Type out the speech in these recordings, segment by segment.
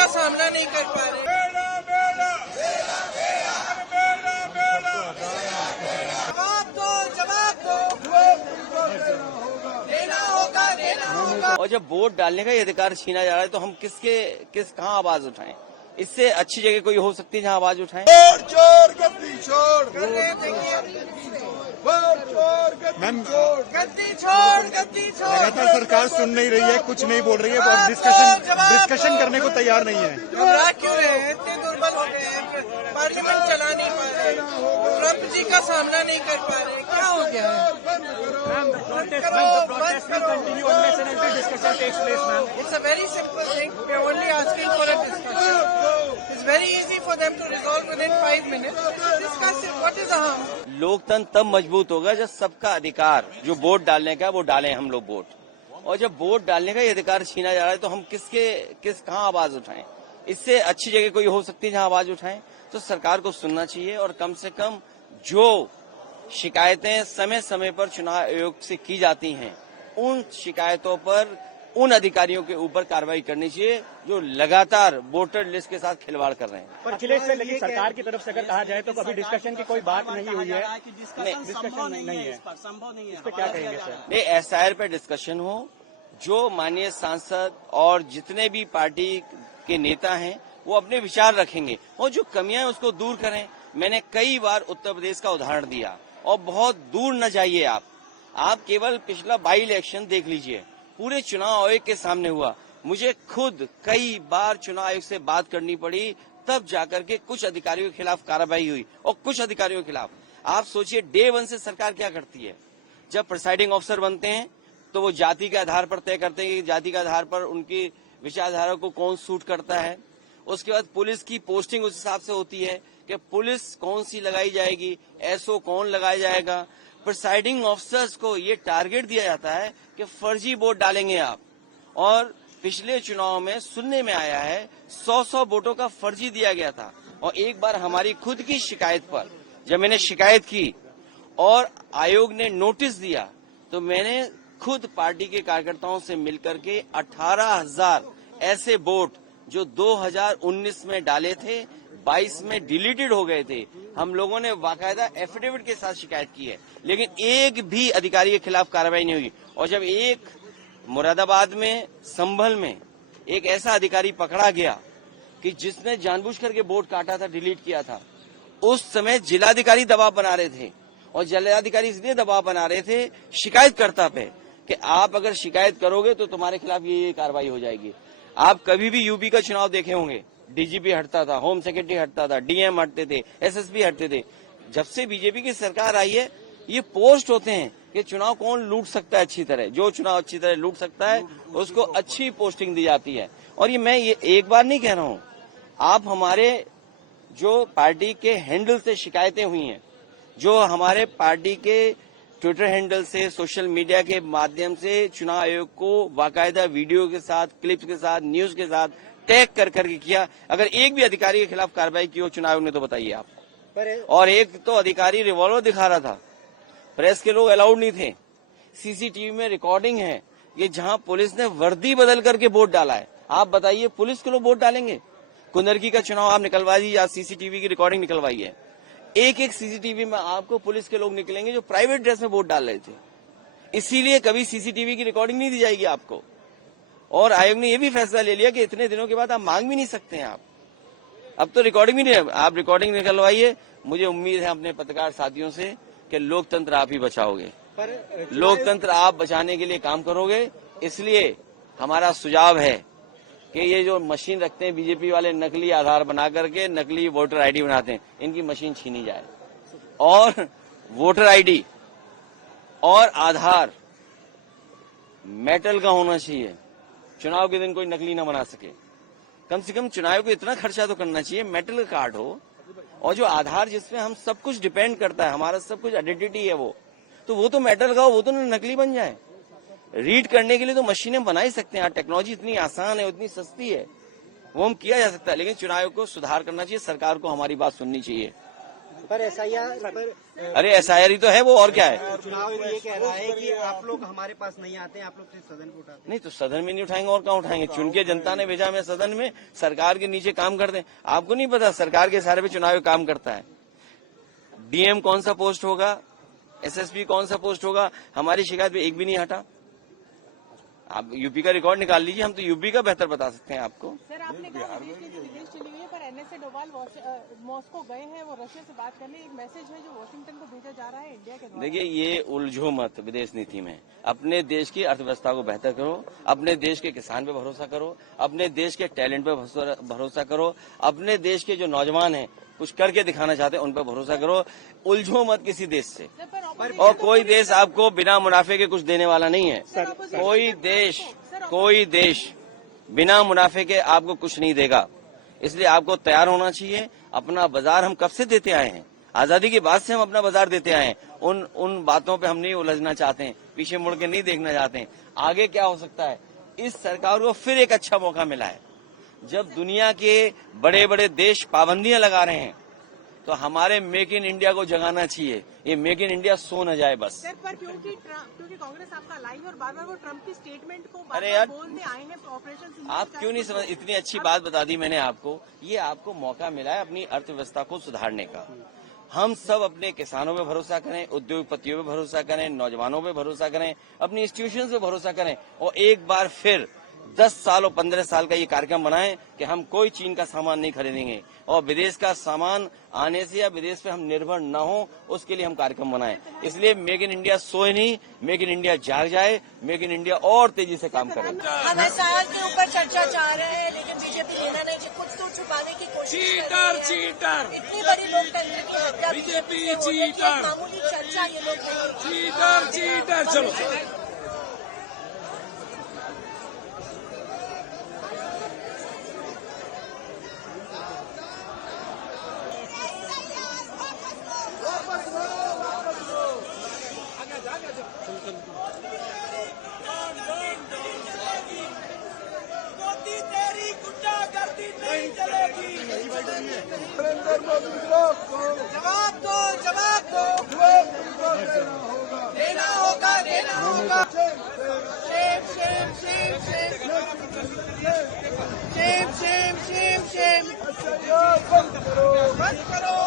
का सामना नहीं कर पा रहे। जवाब दो, देना होगा। और जब वोट डालने का ये अधिकार छीना जा रहा है तो हम कहाँ आवाज उठाएं? इससे अच्छी जगह कोई हो सकती है जहाँ आवाज उठाएं? चोर गद्दी छोड़, गद्दी छोड़। लगातार सरकार सुन नहीं रही है, कुछ नहीं बोल रही है और डिस्कशन करने को तैयार नहीं है। घबरा क्यों रहे हैं? इतने दुर्बल हो गए हैं, पार्लियामेंट चला नहीं पा रहे, ट्रंप जी का सामना नहीं कर पा रहे, क्या हो गया है? It's a very simple thing. We are only asking for a discussion. It's very easy for them to resolve within 5 minutes. Discuss it. What is the harm? लोकतंत्र तब मजबूत होगा जब सबका अधिकार जो वोट डालने का वो डालें हम लोग वोट। और जब वोट डालने का ये अधिकार छीना जा रहा है तो हम कहाँ आवाज उठाएं? इससे अच्छी जगह कोई हो सकती है जहाँ आवाज उठाएं? तो सरकार को सुनना चाहिए और कम से कम जो शिकायतें समय समय पर चुनाव आयोग से की जाती हैं उन शिकायतों पर उन अधिकारियों के ऊपर कार्रवाई करनी चाहिए जो लगातार वोटर लिस्ट के साथ खिलवाड़ कर रहे हैं। पर अखिलेश से लेकिन सरकार की तरफ से अगर कहा जाए तो कभी डिस्कशन की कोई बात नहीं हुई है, डिस्कशन नहीं है, संभव नहीं है। इस पर क्या कहेंगे सर? नहीं, एसआईआर पे डिस्कशन हो, जो माननीय सांसद और जितने भी पार्टी के नेता हैं वो अपने विचार रखेंगे और जो कमियां हैं उसको दूर करें। मैंने कई बार उत्तर प्रदेश का उदाहरण दिया और बहुत दूर न जाइए आप केवल पिछला बाई इलेक्शन देख लीजिए, पूरे चुनाव आयोग के सामने हुआ। मुझे खुद कई बार चुनाव आयोग से बात करनी पड़ी, तब जाकर के कुछ अधिकारियों के खिलाफ कार्रवाई हुई और कुछ अधिकारियों के खिलाफ। आप सोचिए डे 1 से सरकार क्या करती है। जब प्रिसाइडिंग ऑफिसर बनते हैं तो वो जाति के आधार पर तय करते हैं कि जाति के आधार पर उनकी विचारधारा को कौन सूट करता है। उसके बाद पुलिस की पोस्टिंग उस हिसाब से होती है कि पुलिस कौन सी लगाई जाएगी, एसओ कौन लगाया जाएगा। प्रिसाइडिंग ऑफिसर्स को ये टारगेट दिया जाता है कि फर्जी वोट डालेंगे आप। और पिछले चुनाव में सुनने में आया है 100 वोटों का फर्जी दिया गया था। और एक बार हमारी खुद की शिकायत पर जब मैंने शिकायत की और आयोग ने नोटिस दिया तो मैंने खुद पार्टी के कार्यकर्ताओं से मिलकर के 18,000 ऐसे वोट जो 2019 में डाले थे 22 में डिलीटेड हो गए थे, हम लोगों ने बाकायदा एफिडेविट के साथ शिकायत की है, लेकिन एक भी अधिकारी के खिलाफ कार्रवाई नहीं हुई। और जब एक मुरादाबाद में संभल में एक ऐसा अधिकारी पकड़ा गया कि जिसने जानबूझ करके वोट काटा था, डिलीट किया था, उस समय जिलाधिकारी दबाव बना रहे थे और जिलाधिकारी इसलिए दबाव बना रहे थे शिकायतकर्ता पे कि आप अगर शिकायत करोगे तो तुम्हारे खिलाफ ये कार्रवाई हो जाएगी। आप कभी भी यूपी का चुनाव देखे होंगे, डीजीपी हटता था, होम सेक्रेटरी हटता था, डीएम हटते थे, एसएसपी हटते थे। जब से बीजेपी की सरकार आई है ये पोस्ट होते हैं कि चुनाव कौन लूट सकता है अच्छी तरह, जो चुनाव अच्छी तरह लूट सकता है उसको अच्छी पोस्टिंग दी जाती है। और मैं ये एक बार नहीं कह रहा हूँ, आप हमारे जो पार्टी के हैंडल से शिकायतें हुई हैं, जो हमारे पार्टी के ट्विटर हैंडल से, सोशल मीडिया के माध्यम से चुनाव आयोग को बाकायदा वीडियो के साथ, क्लिप्स के साथ, न्यूज के साथ टैग कर करके किया, अगर एक भी अधिकारी के खिलाफ कार्रवाई की हो चुनाव आयोग ने तो बताइए आप। और एक तो अधिकारी रिवॉल्वर दिखा रहा था, प्रेस के लोग अलाउड नहीं थे, सीसीटीवी में रिकॉर्डिंग है ये जहां पुलिस ने वर्दी बदल करके वोट डाला है। आप बताइए पुलिस के लोग वोट डालेंगे? कुंदरकी का चुनाव आप निकलवा दीजिए, या सीसीटीवी की रिकॉर्डिंग निकलवाई है, एक सीसीटीवी में आपको पुलिस के लोग निकलेंगे जो प्राइवेट ड्रेस में वोट डाल रहे थे। इसीलिए कभी सीसीटीवी की रिकॉर्डिंग नहीं दी जाएगी आपको। और आयोग ने यह भी फैसला ले लिया कि इतने दिनों के बाद आप मांग भी नहीं सकते हैं आप, अब तो रिकॉर्डिंग भी नहीं है, आप रिकॉर्डिंग निकलवाइए। मुझे उम्मीद है अपने पत्रकार साथियों से कि लोकतंत्र आप ही बचाओगे, लोकतंत्र आप बचाने के लिए काम करोगे। इसलिए हमारा सुझाव है कि ये जो मशीन रखते हैं बीजेपी वाले, नकली आधार बना करके नकली वोटर आईडी बनाते हैं, इनकी मशीन छीनी जाए और वोटर आईडी और आधार मेटल का होना चाहिए, चुनाव के दिन कोई नकली ना बना सके। कम से कम चुनाव को इतना खर्चा तो करना चाहिए, मेटल का कार्ड हो और जो आधार जिसमें हम सब कुछ डिपेंड करता है, हमारा सब कुछ आइडेंटिटी है वो तो मेटल का हो, वो तो नकली बन जाए। रीड करने के लिए तो मशीनें बना ही सकते हैं, टेक्नोलॉजी इतनी आसान है, इतनी सस्ती है, वो हम किया जा सकता है। लेकिन चुनाव को सुधार करना चाहिए, सरकार को हमारी बात सुननी चाहिए। पर SIR पर अरे SIR ही तो है वो, और क्या है? चुनाव ये कह रहा है कि आप लोग हमारे पास नहीं आते हैं, आप लोग सिर्फ सदन को उठाते हैं। नहीं तो सदन में नहीं उठाएंगे और कहाँ उठाएंगे? चुन के जनता ने भेजा हमें सदन में, सरकार के नीचे काम कर दें। आपको नहीं पता सरकार के सारे पे चुनाव काम करता है? DM कौन सा पोस्ट होगा, SSP कौन सा पोस्ट होगा, हमारी शिकायत पे एक भी नहीं हटा। आप यूपी का रिकॉर्ड निकाल लीजिए, हम तो यूपी का बेहतर बता सकते हैं आपको। सर आपने कहा विदेश चली हुई है, पर NSA डोभाल मॉस्को गए हैं, वो रशिया से बात करने, एक मैसेज है जो वॉशिंगटन को भेजा जा रहा है इंडिया के द्वारा। देखिए, ये उलझो मत विदेश नीति में। अपने देश की अर्थव्यवस्था को बेहतर करो, अपने देश के किसान पे भरोसा करो, अपने देश के टैलेंट पे भरोसा करो, अपने देश के जो नौजवान हैं कुछ करके दिखाना चाहते हैं उन पर भरोसा करो। उलझो मत किसी देश से, और कोई देश आपको बिना मुनाफे के कुछ देने वाला नहीं है। कोई देश बिना मुनाफे के आपको कुछ नहीं देगा, इसलिए आपको तैयार होना चाहिए। अपना बाजार हम कब से देते आए हैं, आजादी के बाद से हम अपना बाजार देते आए हैं। उन बातों पे हम नहीं उलझना चाहते हैं, पीछे मुड़ के नहीं देखना चाहते हैं। आगे क्या हो सकता है, इस सरकार को फिर एक अच्छा मौका मिला है। जब दुनिया के बड़े बड़े देश पाबंदियां लगा रहे हैं तो हमारे मेक इन इंडिया को जगाना चाहिए। ये मेक इन इंडिया सो न जाए बस। सर पर क्योंकि कांग्रेस आपका लाई और बार बार वो ट्रम्प की स्टेटमेंट को अरे यार, बोलते आए हैं ऑपरेशन। आप क्यों नहीं समझ, इतनी अच्छी बात बता दी मैंने आपको। ये आपको मौका मिला है अपनी अर्थव्यवस्था को सुधारने का। हम सब अपने किसानों पे भरोसा करें, उद्योगपतियों पे भरोसा करें, नौजवानों पे भरोसा करें, अपनी इंस्टीट्यूशन पे भरोसा करें, और एक बार फिर 10 साल और 15 साल का ये कार्यक्रम बनाएं कि हम कोई चीन का सामान नहीं खरीदेंगे, और विदेश का सामान आने से या विदेश पे हम निर्भर न हो, उसके लिए हम कार्यक्रम बनाएं। इसलिए मेक इन इंडिया सोए नहीं, मेक इन इंडिया जाग जाए, मेक इन इंडिया और तेजी से काम करे। हम SIR के ऊपर चर्चा चाह रहे हैं, लेकिन बीजेपी लेना नहीं चाहिए, कुछ तो छुपाने की कोशिश कर रही है। चीटर इतनी बड़ी लोकतंत्र की हत्या बीजेपी चीटर, मामूली चर्चा ये लोग चीटर चलो। जवाब दो देना होगा। शेम बंद करो।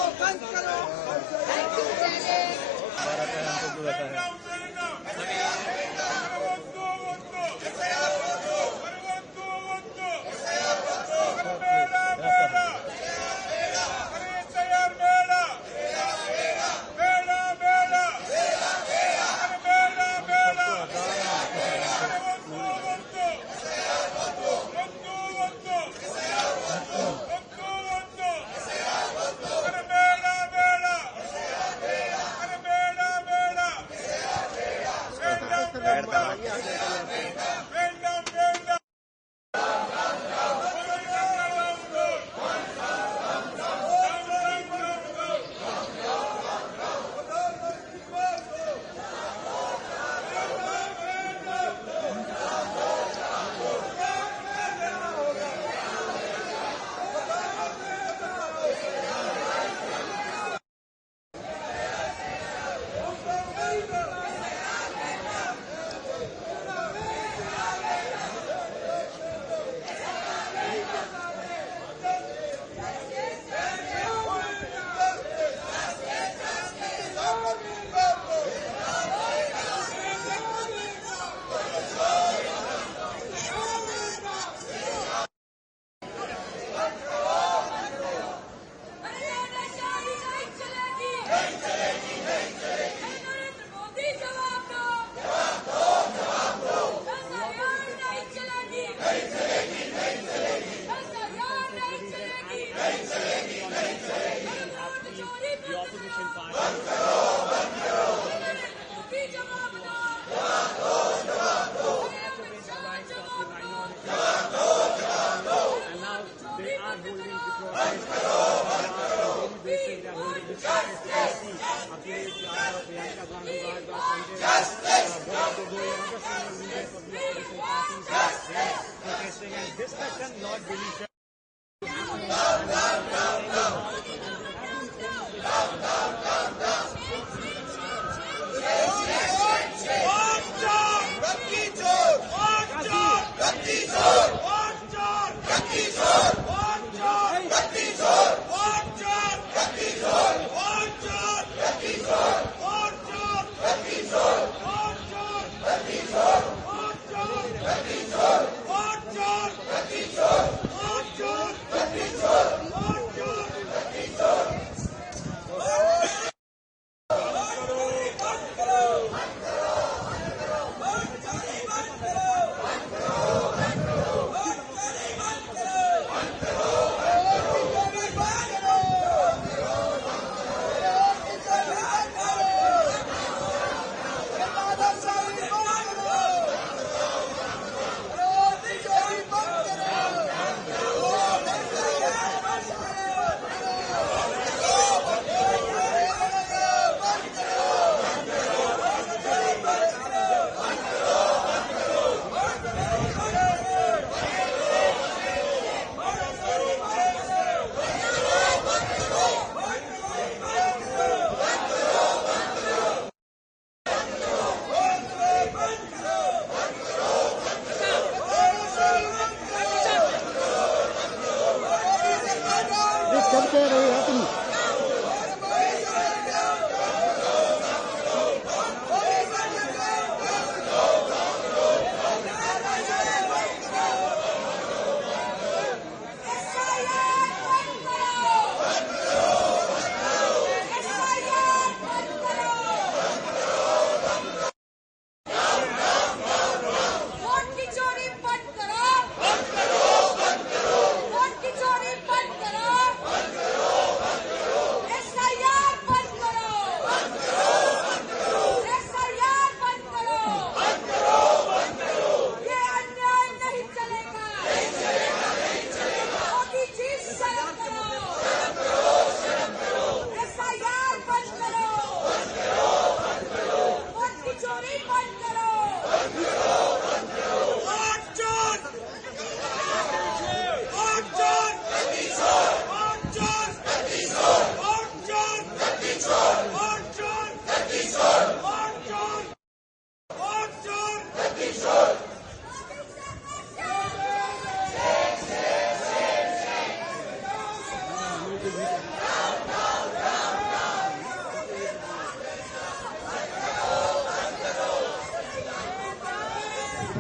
This section not deletion.